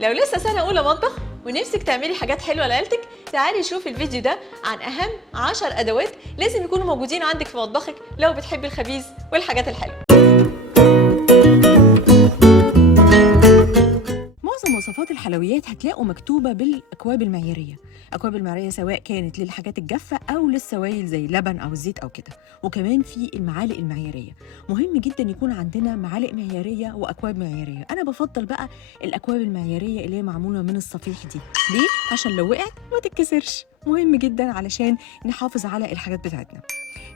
لو لسه سنة أولى مطبخ ونفسك تعملي حاجات حلوة لعيلتك، تعالي شوفي الفيديو ده عن أهم 10 أدوات لازم يكونوا موجودين عندك في مطبخك لو بتحبي الخبيز والحاجات الحلوة. معظم وصفات الحلويات هتلاقوا مكتوبة بالأكواب المعيارية. أكواب المعيارية سواء كانت للحاجات الجافة أو للسوائل زي اللبن أو الزيت أو كده، وكمان في المعالق المعيارية. مهم جدا يكون عندنا معالق معيارية وأكواب معيارية. أنا بفضل بقى الأكواب المعيارية اللي هي معمولة من الصفيح دي. ليه؟ عشان لو وقعت ما تتكسرش. مهم جدا علشان نحافظ على الحاجات بتاعتنا.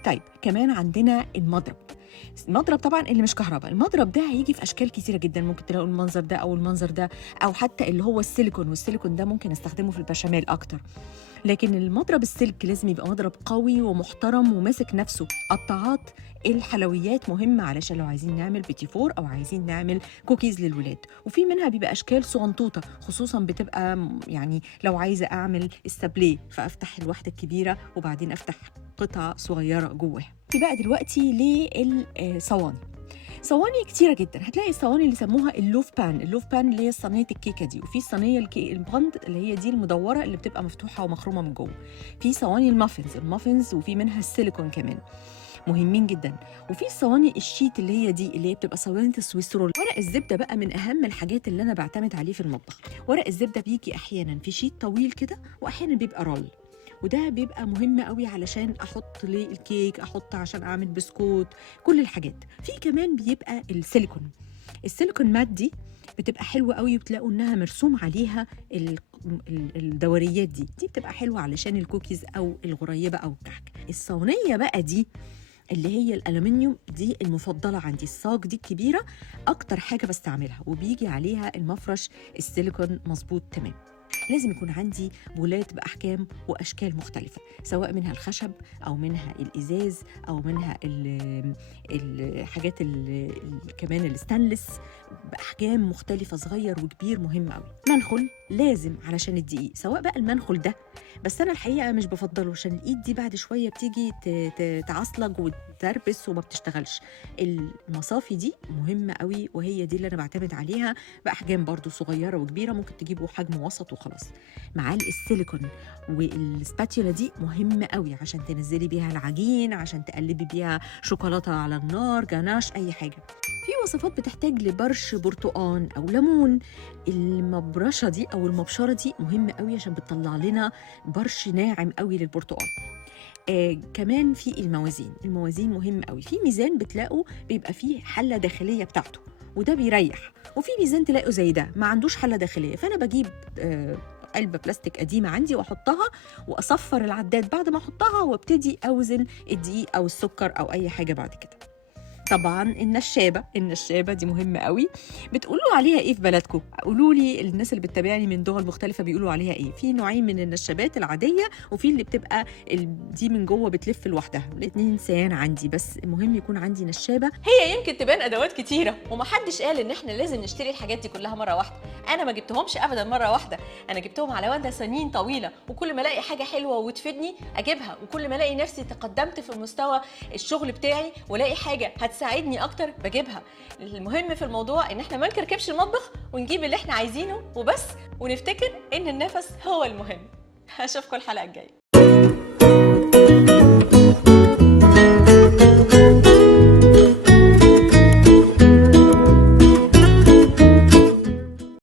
طيب كمان عندنا المضرب طبعا اللي مش كهرباء. المضرب ده هيجي في اشكال كتيره جدا، ممكن تلاقوا المنظر ده او المنظر ده، او حتى اللي هو السيليكون، والسيليكون ده ممكن استخدمه في البشاميل اكتر. لكن المضرب السلك لازم يبقى مضرب قوي ومحترم وماسك نفسه. قطاعات الحلويات مهمه علشان لو عايزين نعمل بيتي فور او عايزين نعمل كوكيز للولاد، وفي منها بيبقى اشكال صغنطوطه، خصوصا بتبقى يعني لو عايزه اعمل السابليه فافتح الواحده الكبيره وبعدين افتح قطعه صغيره جواها. بقى دلوقتي للصواني. صواني كتيره جدا، هتلاقي الصواني اللي سموها اللوف بان اللي هي صينيه الكيكه دي، وفي الصينيه الباند اللي هي دي المدوره اللي بتبقى مفتوحه ومخرومه من جوه، في صواني المافنز وفي منها السيليكون كمان مهمين جدا، وفي الصواني الشيت اللي هي دي اللي هي بتبقى صواني السويس رول. ورق الزبده بقى من اهم الحاجات اللي انا بعتمد عليه في المطبخ. ورق الزبده بيجي احيانا في شيت طويل كده واحيانا بيبقى رول، وده بيبقى مهم قوي علشان احط للكيك، احط عشان اعمل بسكوت، كل الحاجات. في كمان بيبقى السيليكون مات دي بتبقى حلوه قوي، وبتلاقوا انها مرسوم عليها الدوريات دي بتبقى حلوه علشان الكوكيز او الغريبه او الكحك. الصينيه بقى دي اللي هي الالومنيوم دي المفضله عندي، الصاج دي الكبيره اكتر حاجه بستعملها، وبيجي عليها المفرش السيليكون مظبوط تمام. لازم يكون عندي بولات بأحجام وأشكال مختلفة، سواء منها الخشب أو منها الإزاز أو منها الحاجات كمان الستانلس بأحجام مختلفة، صغير وكبير. مهم قوي. منخل لازم علشان الدقيق، سواء بقى المنخل ده، بس أنا الحقيقة مش بفضله عشان الإيد دي بعد شوية بتيجي تعصلج وتربس وما بتشتغلش. المصافي دي مهمة قوي، وهي دي اللي أنا بعتمد عليها بأحجام برضو صغيرة وكبيرة، ممكن تجيبوا حجم وسط وخلاص. معالق السيليكون والسباتيولا دي مهمة قوي عشان تنزلي بيها العجين، عشان تقلبي بيها شوكولاتة على النار، جناش، أي حاجة. في وصفات بتحتاج لبرش برتقان أو ليمون. المبرشة دي أو المبشرة دي مهمة قوي عشان بتطلع لنا برش ناعم قوي للبرتقان. كمان في الموازين مهم قوي. في ميزان بتلاقوا بيبقى فيه حلة داخلية بتاعته، وده بيريح، وفي ميزان تلاقوا زي ده ما عندوش حلة داخلية، فأنا بجيب علبة بلاستيك قديمة عندي وأحطها وأصفر العداد بعد ما أحطها، وابتدي أوزن الدقيق أو السكر أو أي حاجة بعد كده. طبعا النشابة دي مهمة قوي. بتقولوا عليها ايه في بلدكم؟ قولوا لي، الناس اللي بتتابعني من دول مختلفة بيقولوا عليها ايه. في نوعين من النشابات العادية، وفي اللي بتبقى دي من جوه بتلف لوحدها. الاتنين سيان عندي، بس المهم يكون عندي نشابة. هي يمكن تبان ادوات كتيرة ومحدش قال ان احنا لازم نشتري الحاجات دي كلها مرة واحدة. انا ما جبتهمش ابدا مرة واحدة، انا جبتهم على مدى سنين طويلة، وكل ما الاقي حاجة حلوة وتفيدني اجيبها، وكل ما الاقي نفسي تقدمت في مستوى الشغل بتاعي والاقي حاجة تساعدني اكتر بجيبها. المهم في الموضوع ان احنا ما نكركبش المطبخ ونجيب اللي احنا عايزينه وبس، ونفتكر ان النفس هو المهم. هشوفكم الحلقه الجايه.